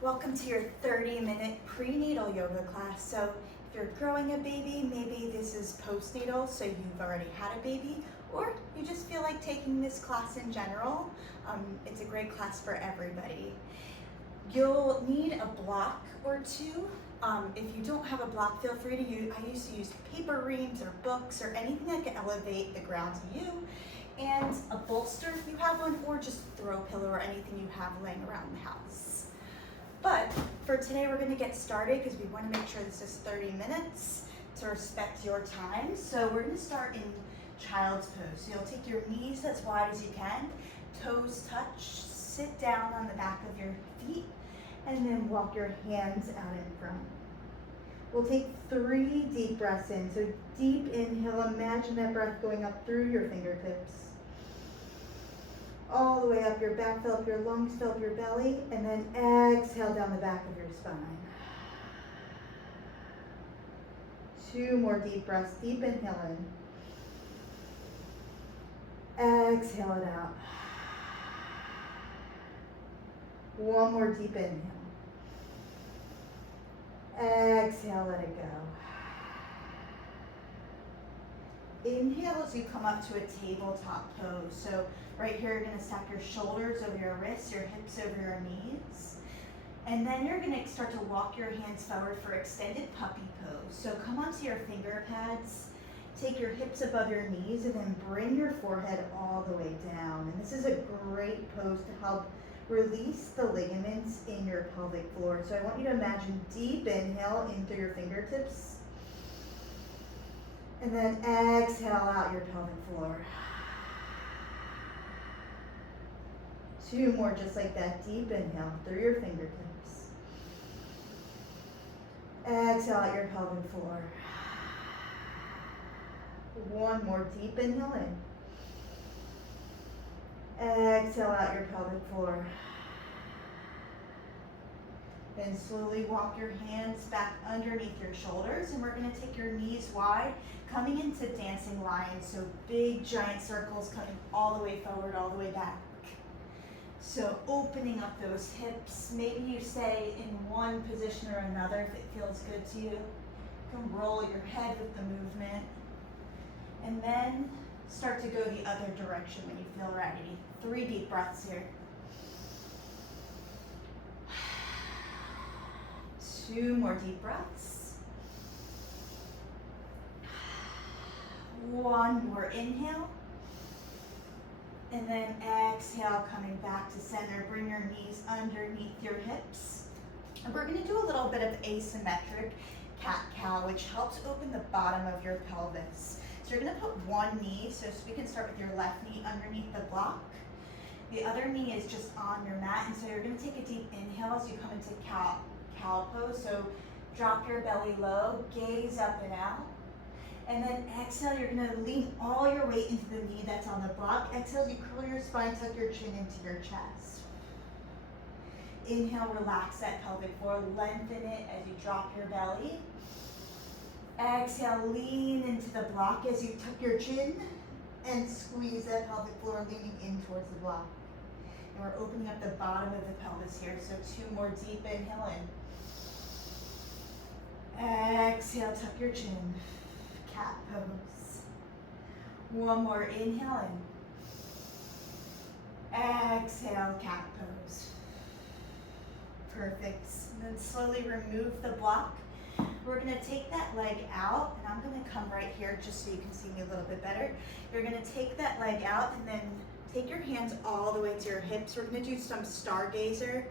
Welcome to your 30-minute prenatal yoga class. So if you're growing a baby, maybe this is postnatal, so you've already had a baby, or you just feel like taking this class in general. It's a great class for everybody. You'll need a block or two. If you don't have a block, feel free to use, I used to use paper reams or books or anything that can elevate the ground to you, and a bolster if you have one, or just throw pillow or anything you have laying around the house. But for today, we're going to get started because we want to make sure this is 30 minutes to respect your time. So we're going to start in child's pose. So you'll take your knees as wide as you can, toes touch, sit down on the back of your feet, and then walk your hands out in front. We'll take 3 deep breaths in. So deep inhale, imagine that breath going up through your fingertips, all the way up your back, fill up your lungs, fill up your belly, and then exhale down the back of your spine. 2 more deep breaths, deep inhale in. Exhale it out. 1 more deep inhale. Exhale, let it go. Inhale as you come up to a tabletop pose. So right here, you're going to stack your shoulders over your wrists, your hips over your knees. And then you're going to start to walk your hands forward for extended puppy pose. So come onto your finger pads, take your hips above your knees, and then bring your forehead all the way down. And this is a great pose to help release the ligaments in your pelvic floor. So I want you to imagine deep inhale in through your fingertips, and then exhale out your pelvic floor. 2 more just like that. Deep inhale through your fingertips. Exhale out your pelvic floor. 1 more deep inhale in. Exhale out your pelvic floor. Then slowly walk your hands back underneath your shoulders, and we're going to take your knees wide, coming into dancing lion. So big giant circles coming all the way forward, all the way back. So opening up those hips. Maybe you stay in one position or another if it feels good to you. You can roll your head with the movement. And then start to go the other direction when you feel ready. 3 deep breaths here. 2 more deep breaths. 1 more inhale. And then exhale, coming back to center. Bring your knees underneath your hips. And we're going to do a little bit of asymmetric cat-cow, which helps open the bottom of your pelvis. So you're going to put one knee, so we can start with your left knee underneath the block. The other knee is just on your mat, and so you're going to take a deep inhale as you come into cow pose. So drop your belly low, gaze up and out. And then exhale, you're going to lean all your weight into the knee that's on the block. Exhale, as you curl your spine, tuck your chin into your chest. Inhale, relax that pelvic floor, lengthen it as you drop your belly. Exhale, lean into the block as you tuck your chin and squeeze that pelvic floor, leaning in towards the block. And we're opening up the bottom of the pelvis here, so 2 more deep inhale in. Exhale, tuck your chin. Cat pose. 1 more inhale in. Exhale, cat pose. Perfect. And then slowly remove the block. We're going to take that leg out, and I'm going to come right here just so you can see me a little bit better. You're going to take that leg out and then take your hands all the way to your hips. We're going to do some stargazer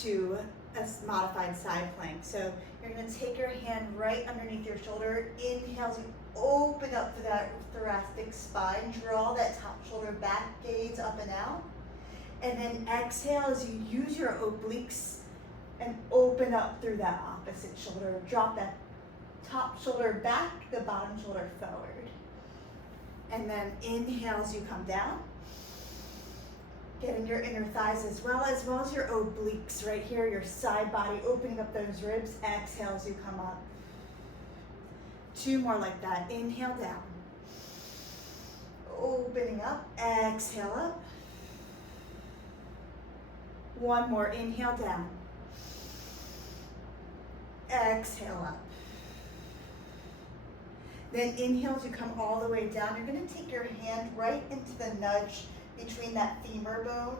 to a modified side plank. So you're going to take your hand right underneath your shoulder. Inhale as you open up to that thoracic spine. Draw that top shoulder back, gaze up and out. And then exhale as you use your obliques and open up through that opposite shoulder. Drop that top shoulder back, the bottom shoulder forward. And then inhale as you come down. Getting your inner thighs as well as your obliques right here, your side body, opening up those ribs. Exhale as you come up. 2 more like that. Inhale down. Opening up. Exhale up. 1 more. Inhale down. Exhale up. Then inhale as you come all the way down. You're going to take your hand right into the nudge between that femur bone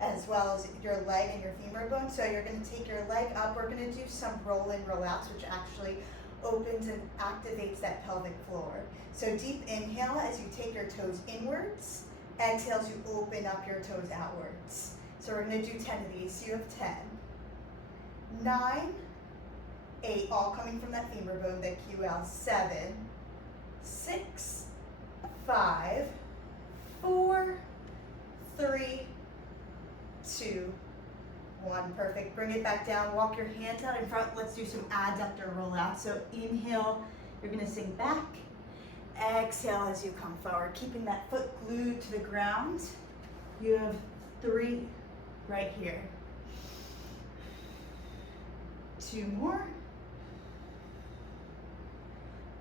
as well as your leg and your femur bone. So you're going to take your leg up. We're going to do some roll in, roll outs, which actually opens and activates that pelvic floor. So deep inhale as you take your toes inwards. Exhale as you open up your toes outwards. So we're going to do 10 of these. So you have 10, 9, 8, all coming from that femur bone, the QL, 7, 6, 5, 4, 3, 2, 1. Perfect. Bring it back down. Walk your hands out in front. Let's do some adductor rollout. So inhale, you're going to sink back. Exhale as you come forward, keeping that foot glued to the ground. You have 3 right here. 2 more.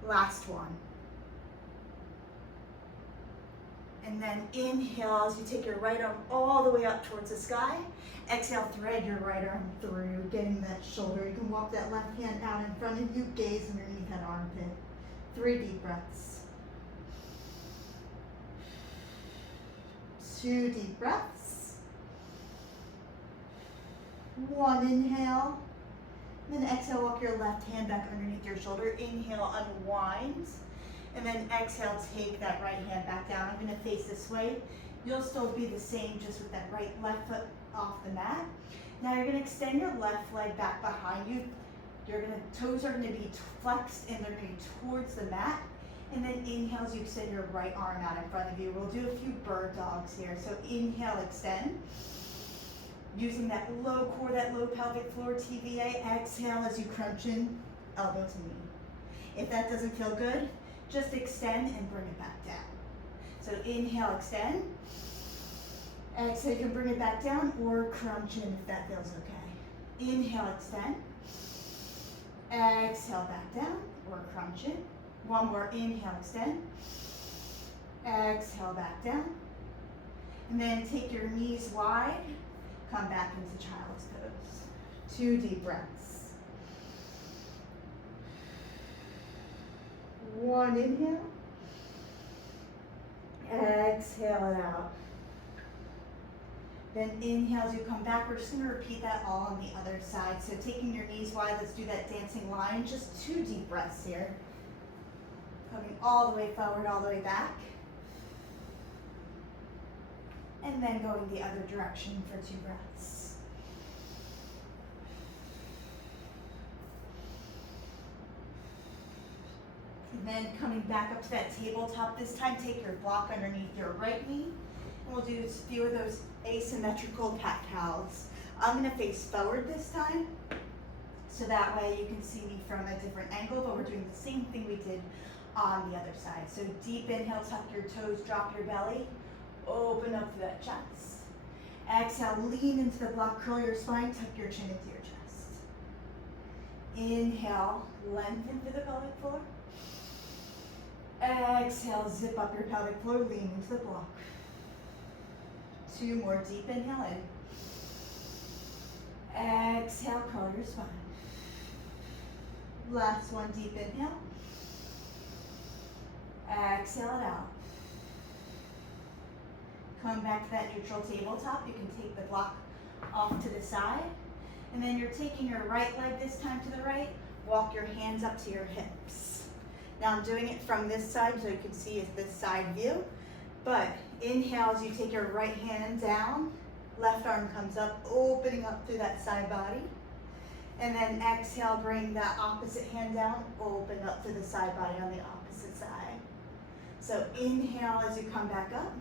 Last one. And then inhale as you take your right arm all the way up towards the sky. Exhale, thread your right arm through, getting that shoulder. You can walk that left hand out in front of you, gaze underneath that armpit. 3 deep breaths. 2 deep breaths. 1 inhale. Then exhale, walk your left hand back underneath your shoulder. Inhale, unwind. And then exhale, take that right hand back down. I'm going to face this way. You'll still be the same, just with that left foot off the mat. Now you're going to extend your left leg back behind you. Toes are going to be flexed and they're going to be towards the mat. And then inhale as you extend your right arm out in front of you. We'll do a few bird dogs here. So inhale, extend. Using that low core, that low pelvic floor, TVA. Exhale as you crunch in, elbow to knee. If that doesn't feel good, just extend and bring it back down. So inhale, extend. Exhale, you can bring it back down or crunch in if that feels okay. Inhale, extend. Exhale, back down or crunch in. One more, inhale, extend. Exhale, back down. And then take your knees wide. Come back into child's pose. 2 deep breaths. 1 inhale. Exhale it out. Then inhale as you come back. We're just going to repeat that all on the other side. So taking your knees wide, let's do that dancing line. Just 2 deep breaths here. Coming all the way forward, all the way back. And then going the other direction for 2 breaths. And then coming back up to that tabletop. This time take your block underneath your right knee. And we'll do a few of those asymmetrical cat-cows. I'm going to face forward this time. So that way you can see me from a different angle, but we're doing the same thing we did on the other side. So deep inhale, tuck your toes, drop your belly. Open up to that chest. Exhale, lean into the block, curl your spine, tuck your chin into your chest. Inhale, lengthen through the pelvic floor. Exhale, zip up your pelvic floor, lean into the block. 2 more, deep inhale in. Exhale, curl your spine. Last one, deep inhale. Exhale it out. Come back to that neutral tabletop. You can take the block off to the side. And then you're taking your right leg this time to the right. Walk your hands up to your hips. Now I'm doing it from this side so you can see it's this side view. But inhale as you take your right hand down. Left arm comes up, opening up through that side body. And then exhale, bring that opposite hand down, open up to the side body on the opposite side. So inhale as you come back up.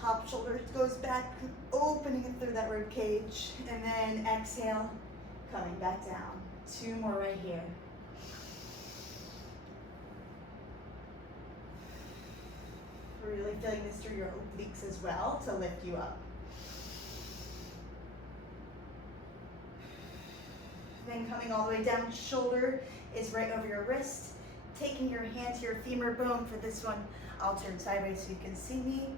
Top shoulder goes back, opening it through that rib cage. And then exhale, coming back down. 2 more right here. Really feeling this through your obliques as well to lift you up. Then coming all the way down, shoulder is right over your wrist. Taking your hand to your femur bone. For this one, I'll turn sideways so you can see me.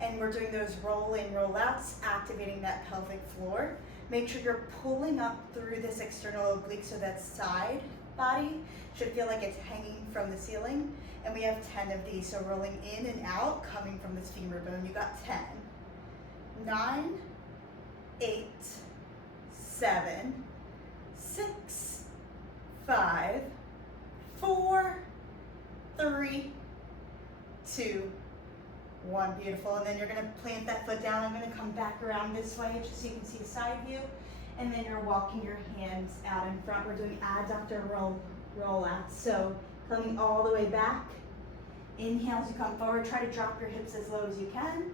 And we're doing those roll in, roll outs, activating that pelvic floor. Make sure you're pulling up through this external oblique so that side body should feel like it's hanging from the ceiling. And we have 10 of these, so rolling in and out, coming from this femur bone. You got 10, 9, 8, 7, 6, 5, 4, 3, 2, 1. Beautiful. And then you're going to plant that foot down. I'm going to come back around this way just so you can see the side view. And then you're walking your hands out in front. We're doing adductor roll out. So coming all the way back. Inhale as you come forward. Try to drop your hips as low as you can.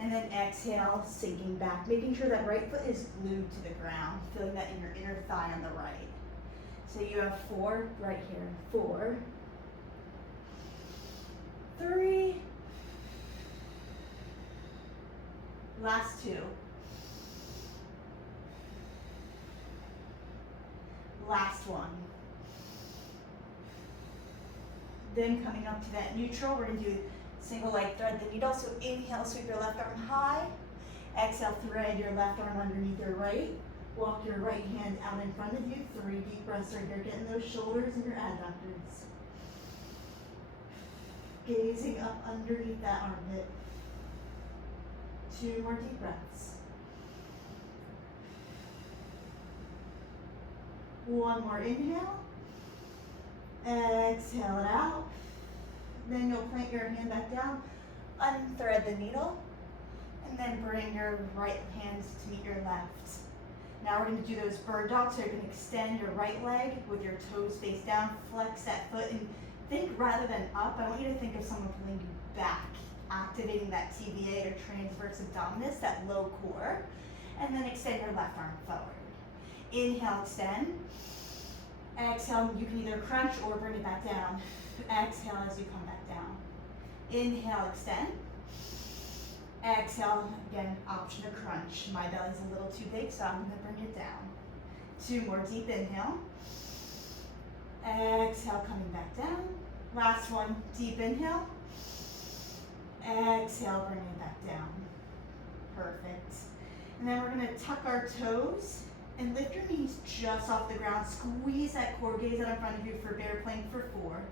And then exhale, sinking back. Making sure that right foot is glued to the ground. Feeling that in your inner thigh on the right. So you have 4 right here. 4, 3, last 2, last 1. Then coming up to that neutral, we're going to do single leg thread the needle. So inhale, sweep your left arm high. Exhale, thread your left arm underneath your right. Walk your right hand out in front of you. 3 deep breaths right here. Getting those shoulders and your adductors. Gazing up underneath that armpit. 2 more deep breaths. 1 more inhale. Exhale it out. Then you'll plant your hand back down, unthread the needle, and then bring your right hand to meet your left. Now we're going to do those bird dogs, so you're going to extend your right leg with your toes face down, flex that foot, and think rather than up, I want you to think of someone pulling you back, activating that TVA or transverse abdominis, that low core, and then extend your left arm forward. Inhale, extend. Exhale, you can either crunch or bring it back down. Exhale as you come back down. Inhale, extend. Exhale, again, option to crunch. My belly's a little too big, so I'm gonna bring it down. 2 more deep inhale. Exhale, coming back down. Last 1, deep inhale. Exhale, bring it back down. Perfect. And then we're gonna tuck our toes and lift your knees just off the ground. Squeeze that core, gaze out in front of you for bear plank for 4,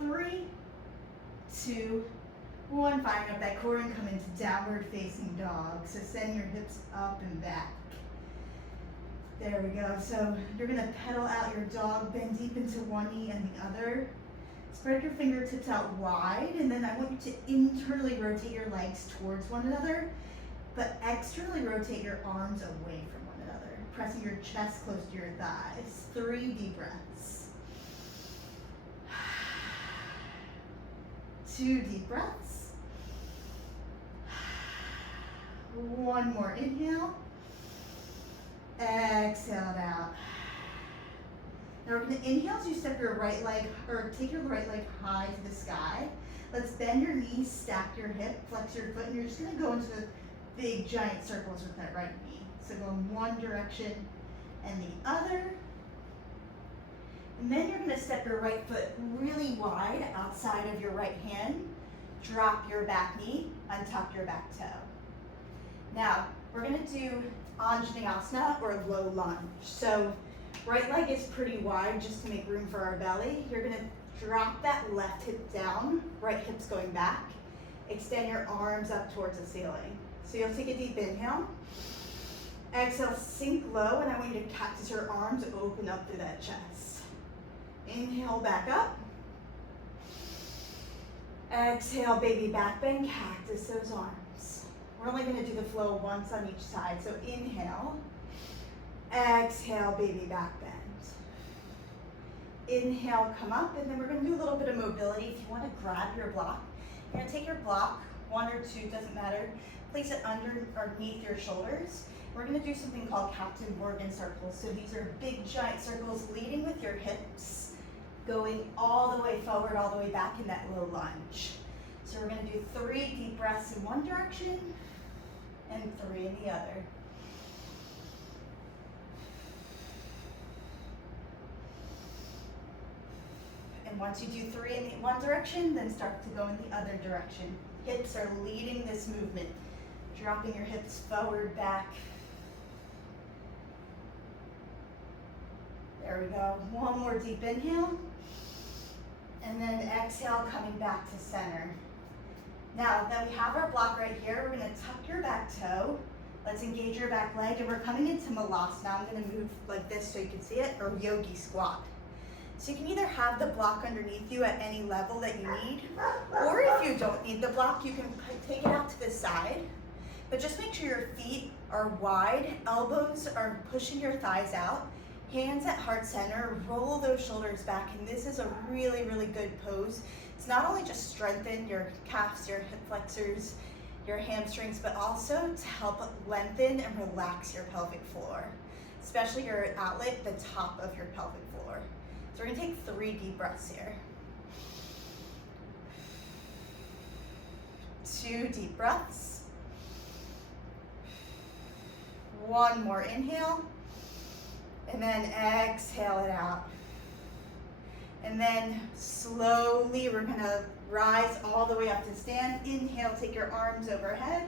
3, 2, 1. Firing up that core and come into downward facing dog. So send your hips up and back. There we go. So you're gonna pedal out your dog, bend deep into one knee and the other. Spread your fingertips out wide, and then I want you to internally rotate your legs towards one another, but externally rotate your arms away from one another, pressing your chest close to your thighs. 3 deep breaths. 2 deep breaths. 1 more inhale. Exhale it out. Now we're going to inhale as you step your right leg, or take your right leg high to the sky. Let's bend your knees, stack your hip, flex your foot, and you're just going to go into big giant circles with that right knee. So go in one direction and the other. And then you're going to step your right foot really wide outside of your right hand. Drop your back knee, untuck your back toe. Now, we're going to do Anjaneyasana, or low lunge. So right leg is pretty wide just to make room for our belly. You're going to drop that left hip down, right hip's going back. Extend your arms up towards the ceiling. So you'll take a deep inhale. Exhale, sink low, and I want you to cactus your arms, open up through that chest. Inhale, back up. Exhale, baby back bend, cactus those arms. We're only going to do the flow once on each side. So inhale. Exhale, baby back bend. Inhale, come up, and then we're going to do a little bit of mobility. If you want to grab your block, you're going to take your block, 1 or 2, doesn't matter. Place it underneath your shoulders. We're going to do something called Captain Morgan circles. So these are big giant circles leading with your hips, going all the way forward, all the way back in that low lunge. So we're going to do 3 deep breaths in one direction and 3 in the other. And once you do 3 in one direction, then start to go in the other direction. Hips are leading this movement. Dropping your hips forward, back, There we go. One more deep inhale. And then exhale, coming back to center. Now that we have our block right here, we're gonna tuck your back toe. Let's engage your back leg, and we're coming into Malasana. I'm gonna move like this so you can see it, or yogi squat. So you can either have the block underneath you at any level that you need, or if you don't need the block, you can take it out to the side. But just make sure your feet are wide, elbows are pushing your thighs out, hands at heart center, roll those shoulders back, and this is a really, really good pose. It's not only just strengthen your calves, your hip flexors, your hamstrings, but also to help lengthen and relax your pelvic floor, especially your outlet, the top of your pelvic floor. So we're gonna take 3 deep breaths here. 2 deep breaths. 1 more inhale. And then exhale it out. And then slowly we're gonna rise all the way up to stand. Inhale, take your arms overhead.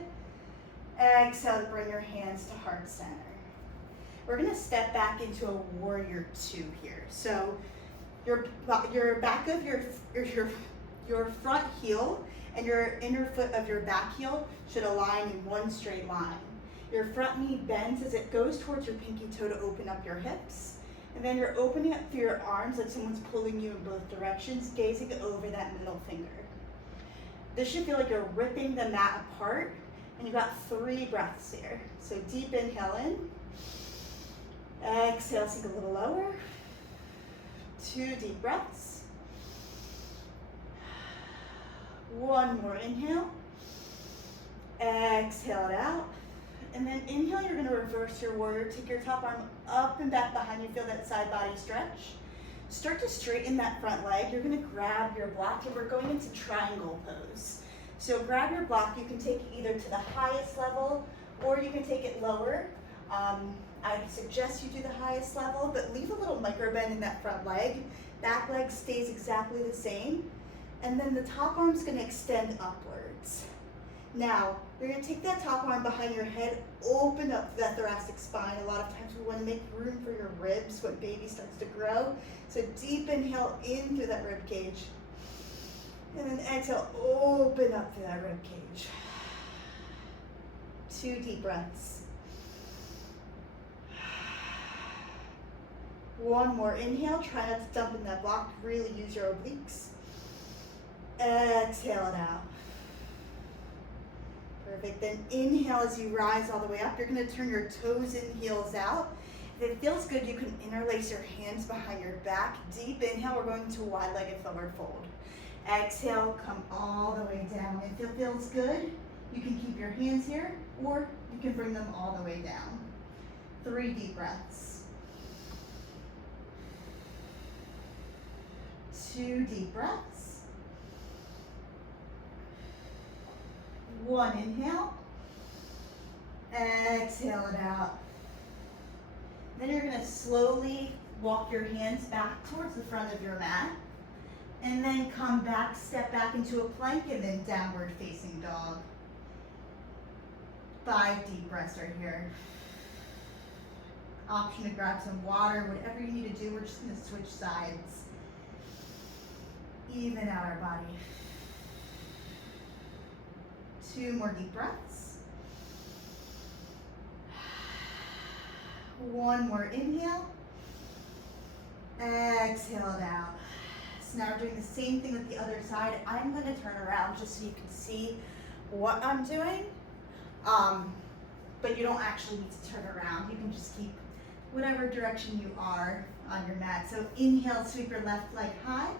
Exhale, bring your hands to heart center. We're gonna step back into a warrior 2 here. So your back of your front heel and your inner foot of your back heel should align in one straight line. Your front knee bends as it goes towards your pinky toe to open up your hips. And then you're opening up through your arms like someone's pulling you in both directions, gazing over that middle finger. This should feel like you're ripping the mat apart, and you've got 3 breaths here. So deep inhale in. Exhale, sink a little lower. 2 deep breaths. 1 more inhale. Exhale it out. And then inhale, you're gonna reverse your warrior. Take your top arm up and back behind you. Feel that side body stretch. Start to straighten that front leg. You're gonna grab your block, and we're going into triangle pose. So grab your block. You can take it either to the highest level, or you can take it lower. I suggest you do the highest level, but leave a little micro bend in that front leg. Back leg stays exactly the same. And then the top arm's gonna extend upwards. Now, you're gonna take that top arm behind your head, open up that thoracic spine. A lot of times we wanna make room for your ribs when baby starts to grow. So deep inhale in through that rib cage. And then exhale, open up through that rib cage. 2 deep breaths. 1 more inhale. Try not to dump in that block. Really use your obliques. Exhale it out. Perfect. Then inhale as you rise all the way up. You're going to turn your toes and heels out. If it feels good, you can interlace your hands behind your back. Deep inhale, we're going to wide-legged forward fold. Exhale, come all the way down. If it feels good, you can keep your hands here, or you can bring them all the way down. 3 deep breaths. 2 deep breaths. 1 inhale. Exhale it out. Then you're going to slowly walk your hands back towards the front of your mat. And then come back, step back into a plank, and then downward facing dog. 5 deep breaths right here. Option to grab some water, whatever you need to do. We're just going to switch sides. Even out our body. 2 more deep breaths. 1 more inhale. Exhale it out. So now we're doing the same thing with the other side. I'm going to turn around just so you can see what I'm doing. But you don't actually need to turn around. You can just keep whatever direction you are on your mat. So inhale, sweep your left leg high.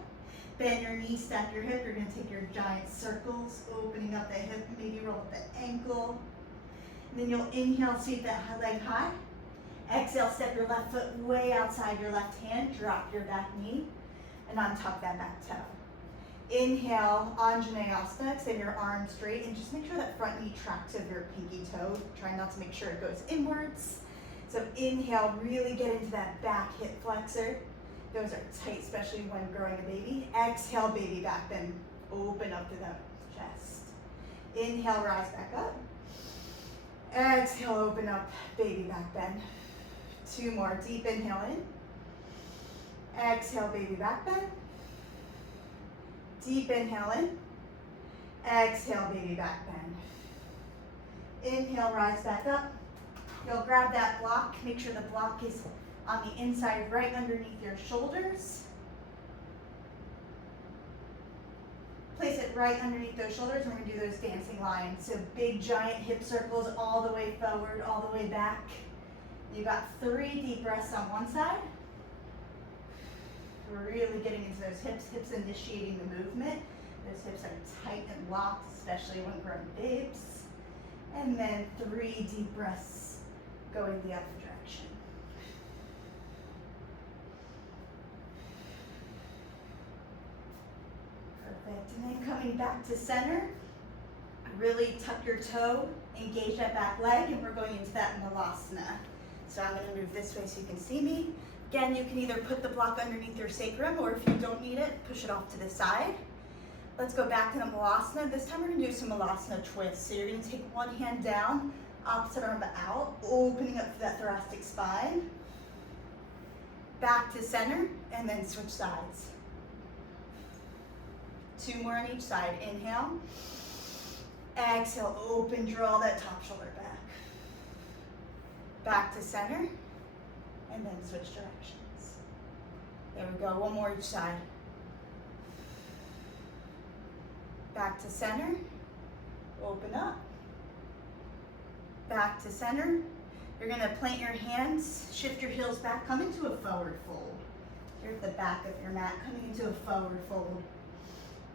Bend your knee, stack your hip. You're going to take your giant circles, opening up the hip, maybe roll up the ankle. And then you'll inhale, sweep that leg high. Exhale, step your left foot way outside your left hand, drop your back knee, and untuck that back toe. Inhale, Anjaneyasana, extend your arms straight, and just make sure that front knee tracks with your pinky toe. Try not to make sure it goes inwards. So inhale, really get into that back hip flexor. Those are tight, especially when growing a baby. Exhale, baby back bend. Open up to the chest. Inhale, rise back up. Exhale, open up, baby back bend. 2 more. Deep inhale in. Exhale, baby back bend. Deep inhale in. Exhale, baby back bend. Inhale, rise back up. You'll grab that block. Make sure the block is on the inside, right underneath your shoulders. Place it right underneath those shoulders. We're going to do those dancing lines. So big, giant hip circles all the way forward, all the way back. You got 3 deep breaths on one side. We're really getting into those hips initiating the movement. Those hips are tight and locked, especially when growing babes. And then 3 deep breaths going the other direction. Perfect. And then coming back to center, really tuck your toe, engage that back leg, and we're going into that Musculoskeletal. So I'm going to move this way so you can see me. Again, you can either put the block underneath your sacrum, or if you don't need it, push it off to the side. Let's go back to the Musculoskeletal. This time we're going to do some Musculoskeletal twists. So you're going to take one hand down, opposite arm out, opening up that thoracic spine. Back to center, and then switch sides. 2 more on each side. Inhale. Exhale, open, draw that top shoulder back. Back to center, and then switch directions. There we go, 1 more each side. Back to center, open up. Back to center. You're gonna plant your hands, shift your heels back, come into a forward fold. You're at the back of your mat, coming into a forward fold.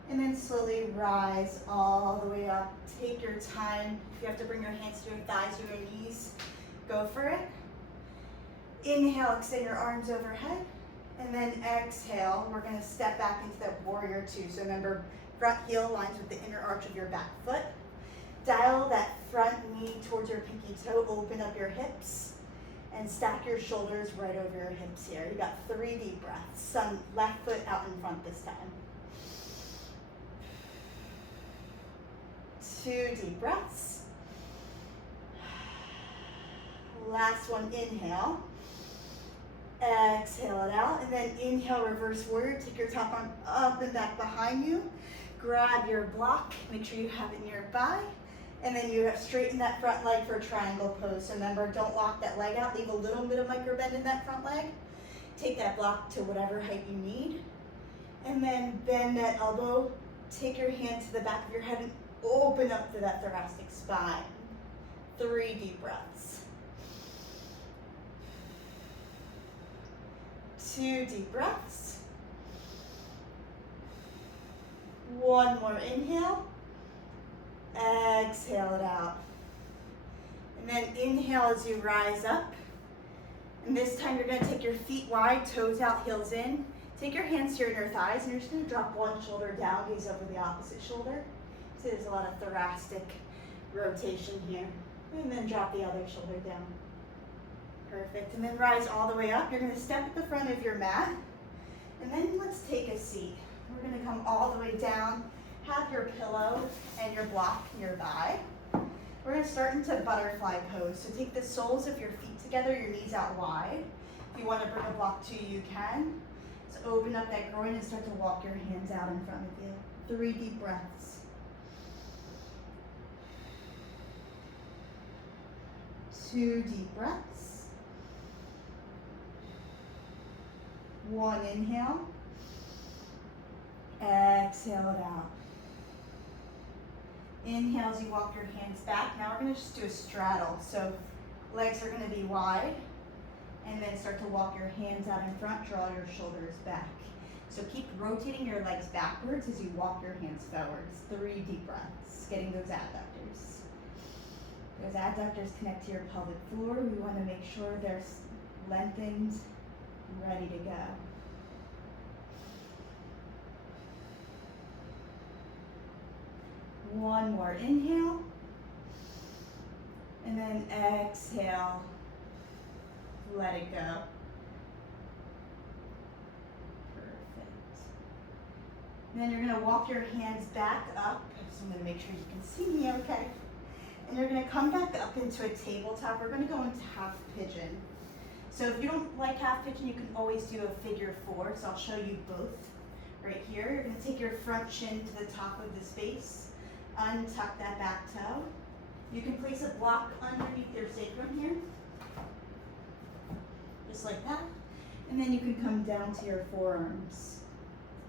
And then slowly rise all the way up. Take your time. If you have to bring your hands to your thighs or your knees, go for it. Inhale, extend your arms overhead. And then exhale, we're gonna step back into that warrior 2. So remember, front heel lines with the inner arch of your back foot. Dial that front knee towards your pinky toe, open up your hips, and stack your shoulders right over your hips here. You got 3 deep breaths. Some left foot out in front this time. 2 deep breaths. Last one, inhale. Exhale it out, and then inhale, reverse warrior. Take your top arm up and back behind you. Grab your block, make sure you have it nearby. And then you straighten that front leg for a triangle pose. So remember, don't lock that leg out. Leave a little bit of micro bend in that front leg. Take that block to whatever height you need. And then bend that elbow. Take your hand to the back of your head and open up to that thoracic spine. 3 deep breaths. 2 deep breaths. 1 more inhale. Exhale it out. And then inhale as you rise up. And this time you're going to take your feet wide, toes out, heels in. Take your hands to your inner thighs, and you're just going to drop one shoulder down, gaze over the opposite shoulder. So there's a lot of thoracic rotation here. And then drop the other shoulder down. Perfect. And then rise all the way up. You're going to step at the front of your mat. And then let's take a seat. We're going to come all the way down. Have your pillow and your block nearby. We're going to start into butterfly pose. So take the soles of your feet together, your knees out wide. If you want to bring a block to you, you can. So open up that groin and start to walk your hands out in front of you. 3 deep breaths. 2 deep breaths. 1 inhale. Exhale it out. Inhale as you walk your hands back. Now we're going to just do a straddle. So legs are going to be wide, and then start to walk your hands out in front, draw your shoulders back. So keep rotating your legs backwards as you walk your hands forwards. 3 deep breaths, getting those adductors. Those adductors connect to your pelvic floor. We want to make sure they're lengthened and ready to go. One more inhale, and then exhale, let it go. Perfect. And then you're going to walk your hands back up, so I'm going to make sure you can see me okay. And you're going to come back up into a tabletop. We're going to go into half pigeon. So if you don't like half pigeon, you can always do a figure 4. So I'll show you both. Right here, you're gonna take your front shin to the top of the space, untuck that back toe. You can place a block underneath your sacrum here, just like that. And then you can come down to your forearms.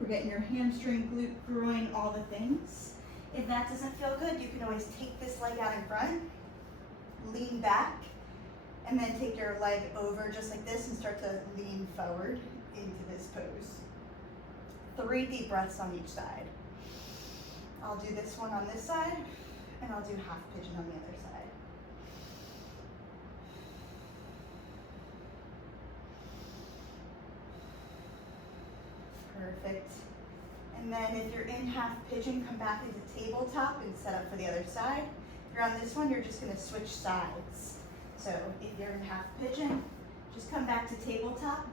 We're getting your hamstring, glute, groin, all the things. If that doesn't feel good, you can always take this leg out in front, lean back, and then take your leg over just like this and start to lean forward into this pose. 3 deep breaths on each side. I'll do this one on this side, and I'll do half pigeon on the other side. Perfect. And then if you're in half pigeon, come back into tabletop and set up for the other side. If you're on this one, you're just gonna switch sides. So if you're in half pigeon, just come back to tabletop,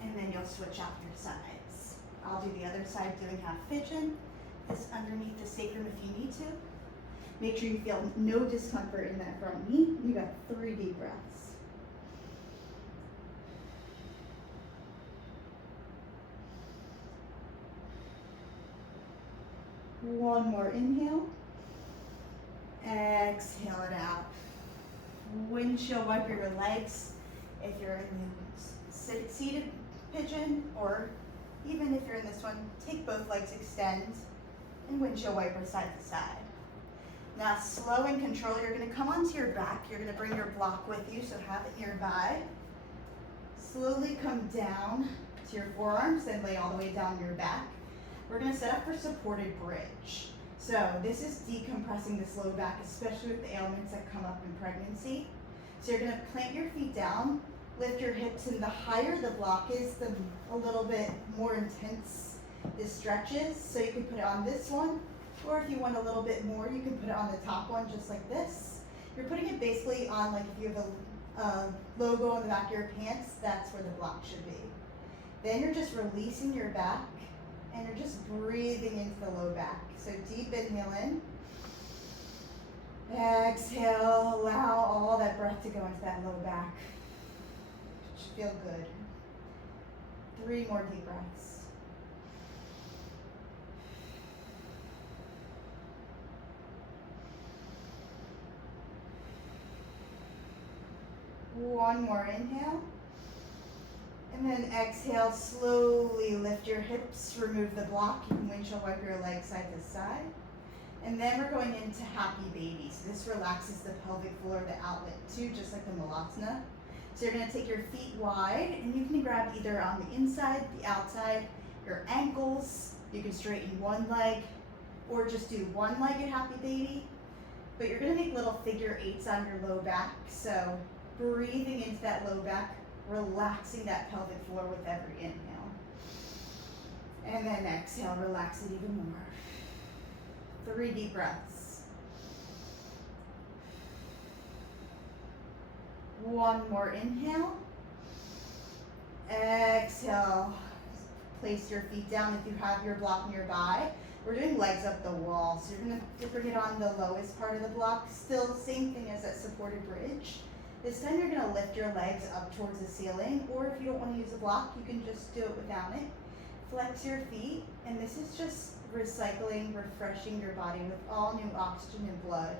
and then you'll switch out your sides. I'll do the other side doing half pigeon. This underneath the sacrum if you need to. Make sure you feel no discomfort in that front knee. You got 3 deep breaths. One more inhale. Exhale it out. Windshield wiper your legs if you're in the seated pigeon, or even if you're in this one, take both legs, extend, and windshield wiper side to side. Now slow and control, you're gonna come onto your back, you're gonna bring your block with you, so have it nearby. Slowly come down to your forearms, then lay all the way down your back. We're gonna set up for supported bridge. So this is decompressing this low back, especially with the ailments that come up in pregnancy. So you're gonna plant your feet down, lift your hips, and the higher the block is, the a little bit more intense this stretches. So you can put it on this one, or if you want a little bit more, you can put it on the top one just like this. You're putting it basically on, like if you have a logo on the back of your pants, that's where the block should be. Then you're just releasing your back, and you're just breathing into the low back. So deep inhale in. Exhale, allow all that breath to go into that low back. Should feel good. 3 more deep breaths. One more inhale. And then exhale, slowly lift your hips, remove the block. You can windshield wipe your legs side to side. And then we're going into happy baby. So this relaxes the pelvic floor, the outlet too, just like the Malasana. So you're gonna take your feet wide, and you can grab either on the inside, the outside, your ankles. You can straighten one leg, or just do one leg at happy baby. But you're gonna make little figure 8s on your low back. So breathing into that low back, relaxing that pelvic floor with every inhale. And then exhale, relax it even more. 3 deep breaths. One more inhale. Exhale. Place your feet down if you have your block nearby. We're doing legs up the wall. So you're gonna bring it on the lowest part of the block. Still the same thing as that supported bridge. This time you're gonna lift your legs up towards the ceiling, or if you don't wanna use a block, you can just do it without it. Flex your feet, and this is just recycling, refreshing your body with all new oxygen and blood.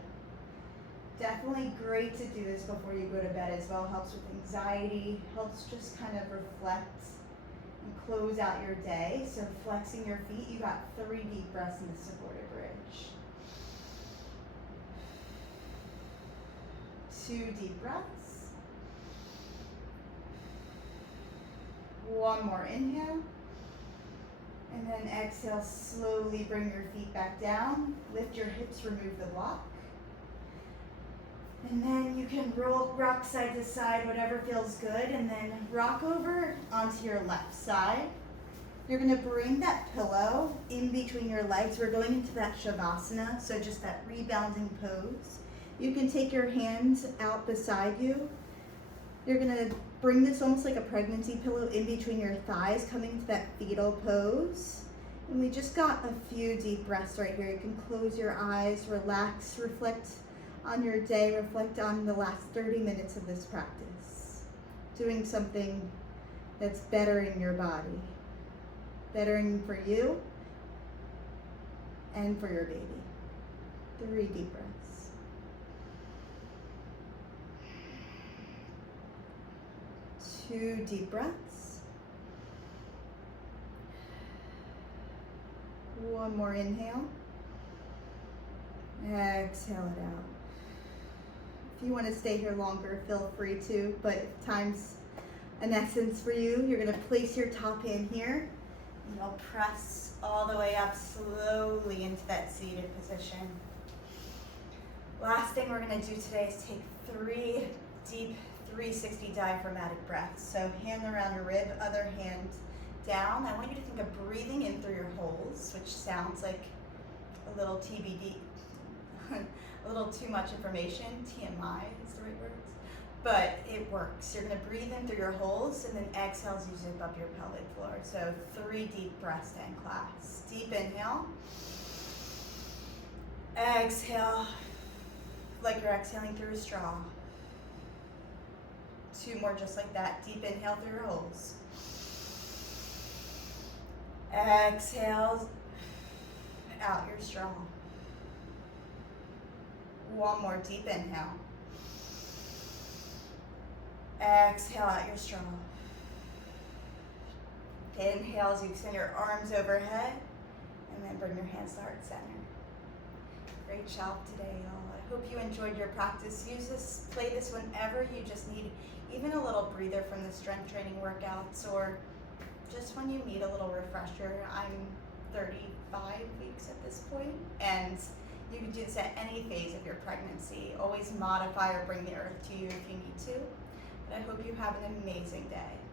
Definitely great to do this before you go to bed as well. Helps with anxiety, helps just kind of reflect and close out your day. So flexing your feet, you got 3 deep breaths in the supported bridge. 2 deep breaths. 1 more inhale. And then exhale, slowly bring your feet back down. Lift your hips, remove the block. And then you can rock side to side, whatever feels good, and then rock over onto your left side. You're gonna bring that pillow in between your legs. We're going into that Shavasana, so just that rebounding pose. You can take your hands out beside you. You're gonna bring this almost like a pregnancy pillow in between your thighs, coming to that fetal pose. And we just got a few deep breaths right here. You can close your eyes, relax, reflect on your day, reflect on the last 30 minutes of this practice. doing something that's bettering your body, bettering for you and for your baby. 3 deep breaths. 2 deep breaths. 1 more inhale. Exhale it out. If you want to stay here longer, feel free to, but if time's an essence for you, you're going to place your top hand here, and you'll press all the way up slowly into that seated position. Last thing we're going to do today is take 3 deep 360 diaphragmatic breaths. So hand around your rib, other hand down. I want you to think of breathing in through your holes, which sounds like a little TBD, a little too much information. TMI is the right word, but it works. You're going to breathe in through your holes, and then exhale as you zip up your pelvic floor. So 3 deep breaths in class. Deep inhale. Exhale, like you're exhaling through a straw. 2 more just like that. Deep inhale through your holes. Exhale out your straw. 1 more deep inhale. Exhale out your straw. Inhale as you extend your arms overhead, and then bring your hands to heart center. Great job today, y'all. I hope you enjoyed your practice. Use this, play this whenever you just need even a little breather from the strength training workouts, or just when you need a little refresher. I'm 35 weeks at this point, and you can do this at any phase of your pregnancy. Always modify or bring the earth to you if you need to. But I hope you have an amazing day.